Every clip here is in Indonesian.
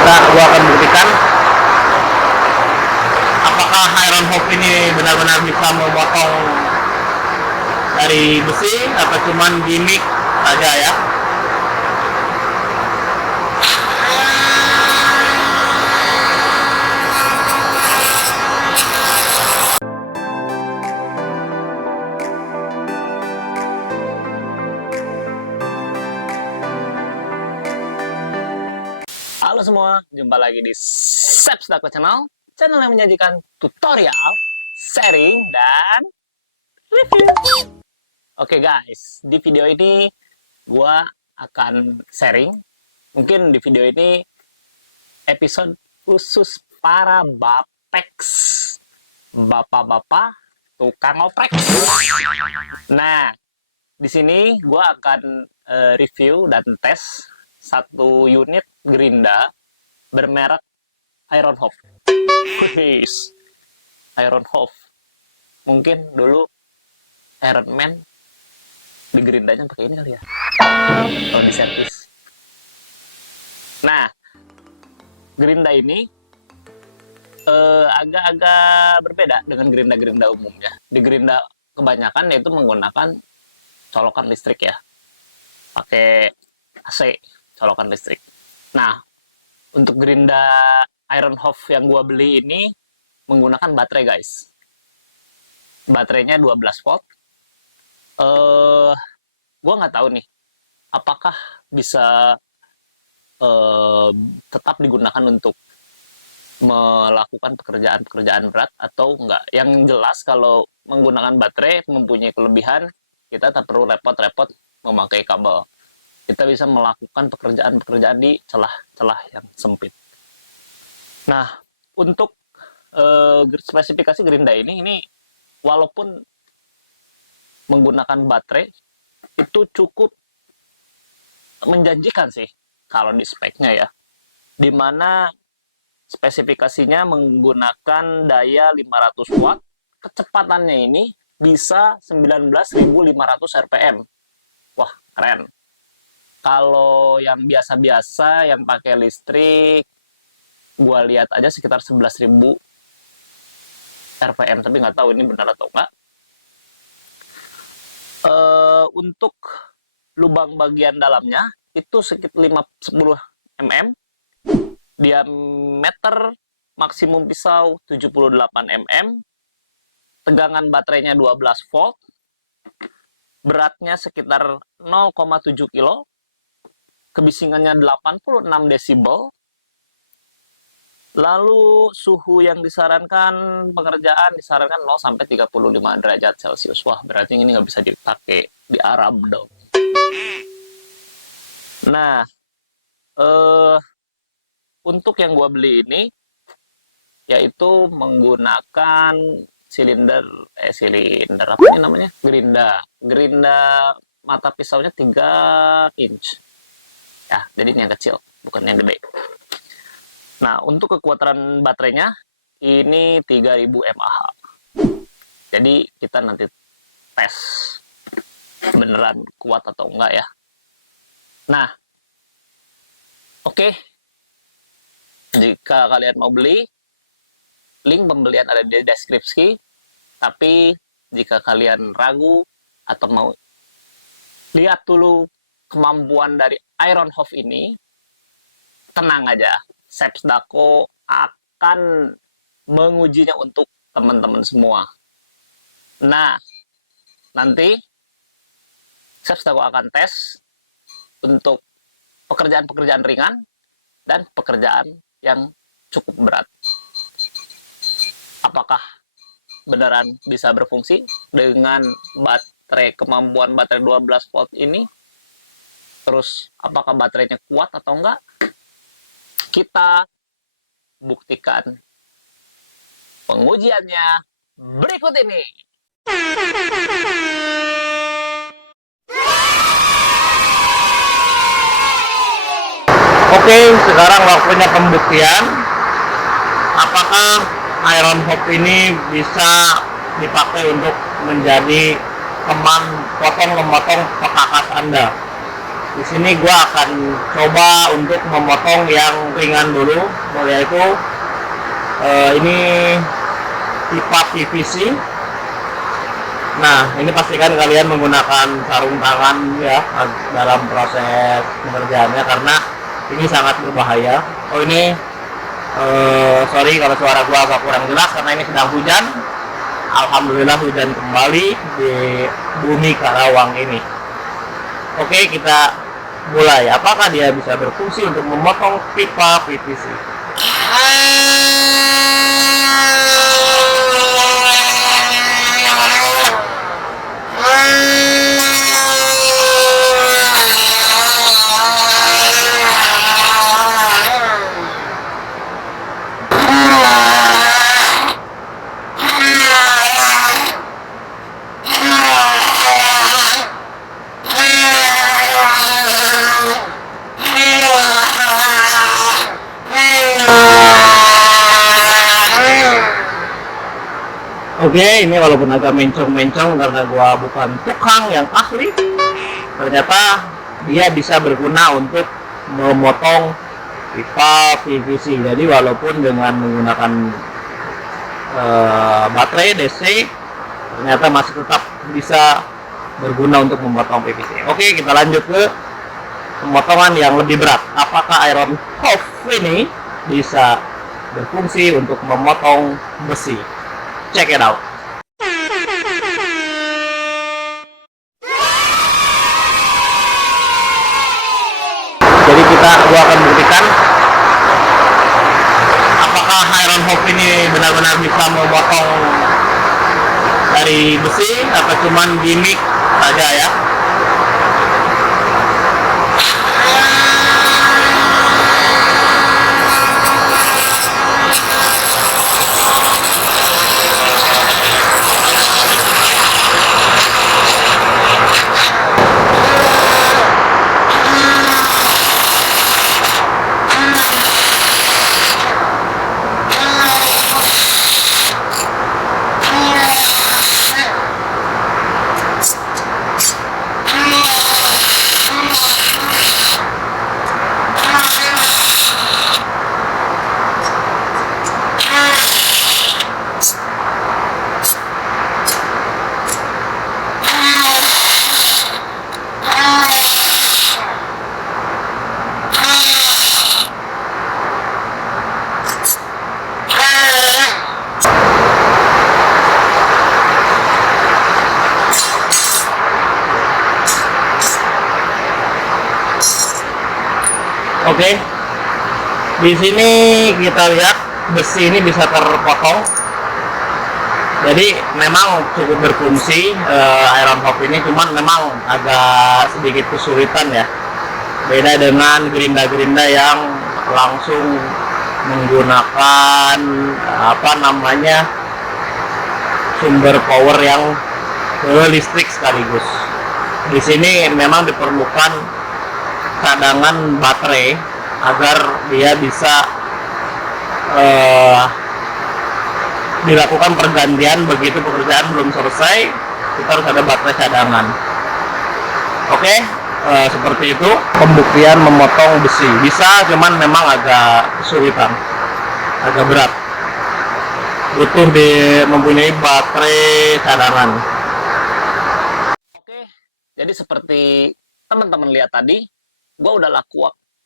gua akan buktikan apakah iron hook ini benar-benar bisa memotong dari besi atau cuman gimmick saja ya. Halo semua, jumpa lagi di Sepsdako Channel yang menyajikan tutorial, sharing, dan review. Oke guys, di video ini gua akan sharing. Mungkin di video ini episode khusus para bapeks, bapak-bapak tukang oprek. Nah, di sini gua akan review dan tes satu unit gerinda bermerek Iron Hof. Iron Hof. Mungkin dulu Iron Man di gerindanya pakai ini kali ya. Kalau di servis. Nah, gerinda ini agak-agak berbeda dengan gerinda-gerinda umumnya. Di gerinda kebanyakan yaitu menggunakan colokan listrik ya. Pakai AC, colokan listrik. Nah, untuk gerinda Iron Hof yang gua beli ini menggunakan baterai guys. Baterainya 12 volt. Gua nggak tahu nih apakah bisa tetap digunakan untuk melakukan pekerjaan-pekerjaan berat atau enggak. Yang jelas kalau menggunakan baterai mempunyai kelebihan, kita tak perlu repot-repot memakai kabel. Kita bisa melakukan pekerjaan-pekerjaan di celah-celah yang sempit. Nah, untuk spesifikasi gerinda ini walaupun menggunakan baterai itu cukup menjanjikan sih kalau di speknya ya. Dimana spesifikasinya menggunakan daya 500 watt, kecepatannya ini bisa 19.500 rpm. Wah, keren. Kalau yang biasa-biasa yang pakai listrik, gua lihat aja sekitar 11.000 rpm, tapi nggak tahu ini benar atau enggak. Untuk lubang bagian dalamnya itu sekitar 10 mm, diameter maksimum pisau 78 mm, tegangan baterainya 12 volt, beratnya sekitar 0,7 kg, kebisingannya 86 desibel. Lalu suhu yang disarankan pengerjaan disarankan 0 sampai 35 derajat Celcius. Wah, berarti ini nggak bisa dipakai di Arab dong. Nah, untuk yang gua beli ini yaitu menggunakan silinder apa ini namanya? Gerinda mata pisaunya 3 inch. Ya, jadi ini yang kecil, bukan yang gede. Nah, untuk kekuatan baterainya ini 3000 mAh. Jadi kita nanti tes beneran kuat atau enggak ya. Nah, oke. Jika kalian mau beli, link pembelian ada di deskripsi. Tapi jika kalian ragu atau mau lihat dulu kemampuan dari Iron Hof ini, tenang aja. Sepsdako akan mengujinya untuk teman-teman semua. Nah, nanti Sepsdako akan tes untuk pekerjaan-pekerjaan ringan dan pekerjaan yang cukup berat. Apakah beneran bisa berfungsi dengan kemampuan baterai 12 volt ini? Terus apakah baterainya kuat atau enggak? Kita buktikan pengujiannya berikut ini. Oke, sekarang waktunya pembuktian. Apakah Iron Hof ini bisa dipakai untuk menjadi teman potong memotong pekakas Anda? Di sini gua akan coba untuk memotong yang ringan dulu, yaitu ini pipa PVC. Nah, ini pastikan kalian menggunakan sarung tangan ya dalam proses pengerjaannya karena ini sangat berbahaya. Oh ini sorry kalau suara gua agak kurang jelas karena ini sedang hujan. Alhamdulillah hujan kembali di bumi Karawang ini. Oke, kita mulai. Apakah dia bisa berfungsi untuk memotong pipa PVC? Oke, ini walaupun agak mencong-mencong karena gua bukan tukang yang ahli, ternyata dia bisa berguna untuk memotong pipa PVC. Jadi walaupun dengan menggunakan baterai DC, ternyata masih tetap bisa berguna untuk memotong PVC. Oke, kita lanjut ke pemotongan yang lebih berat. Apakah iron hook ini bisa berfungsi untuk memotong besi? Check it out. Jadi gua akan buktikan apakah iron hook ini benar-benar bisa memotong dari besi atau cuman gimmick saja ya. Oke, di sini kita lihat besi ini bisa terpotong. Jadi memang cukup berfungsi iron hook ini, cuman memang agak sedikit kesulitan ya. Beda dengan gerinda-gerinda yang langsung menggunakan sumber power yang listrik sekaligus. Di sini memang diperlukan cadangan baterai agar dia bisa dilakukan pergantian begitu pekerjaan belum selesai. Kita harus ada baterai cadangan. Oke, seperti itu pembuktian memotong besi bisa, cuman memang agak kesulitan, agak berat, butuh mempunyai baterai cadangan. Oke, jadi seperti teman-teman lihat tadi, gue udah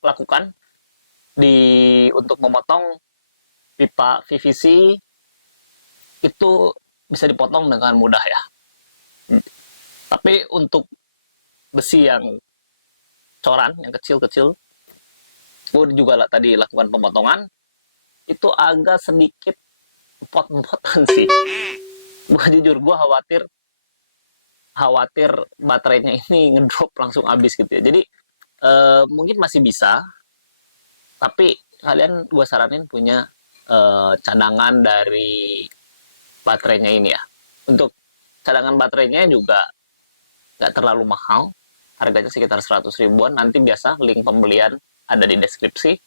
lakukan untuk memotong pipa PVC itu bisa dipotong dengan mudah ya. Tapi untuk besi yang coran, yang kecil-kecil, gue juga tadi lakukan pemotongan, itu agak sedikit pot-potan sih. Gue jujur, gue khawatir baterainya ini ngedrop langsung habis gitu ya. Jadi mungkin masih bisa, tapi kalian gue saranin punya cadangan dari baterainya ini ya. Untuk cadangan baterainya juga nggak terlalu mahal, harganya sekitar 100 ribuan. Nanti biasa link pembelian ada di deskripsi,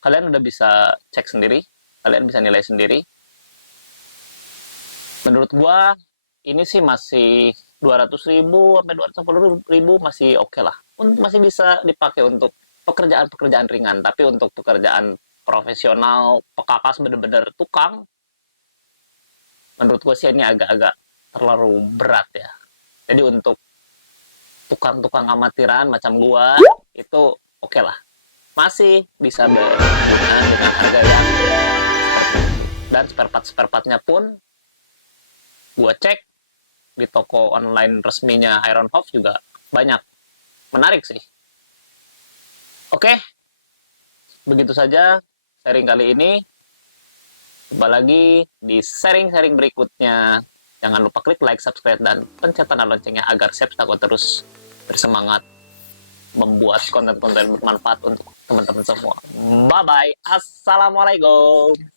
kalian udah bisa cek sendiri, kalian bisa nilai sendiri. Menurut gua ini sih masih 200 ribu sampai 250 ribu masih oke lah. masih bisa dipakai untuk pekerjaan-pekerjaan ringan, tapi untuk pekerjaan profesional, pekakas bener-bener tukang, menurut gue sih ini agak-agak terlalu berat ya. Jadi untuk tukang-tukang amatiran macam gua itu oke lah, masih bisa berguna dengan harga yang dan spare partnya pun gua cek di toko online resminya Ironhof juga banyak, menarik sih. Oke, begitu saja sharing kali ini. Jumpa lagi di sharing-sharing berikutnya. Jangan lupa klik like, subscribe, dan pencet tanda loncengnya agar saya bisa terus bersemangat membuat konten-konten bermanfaat untuk teman-teman semua. Bye-bye. Assalamualaikum.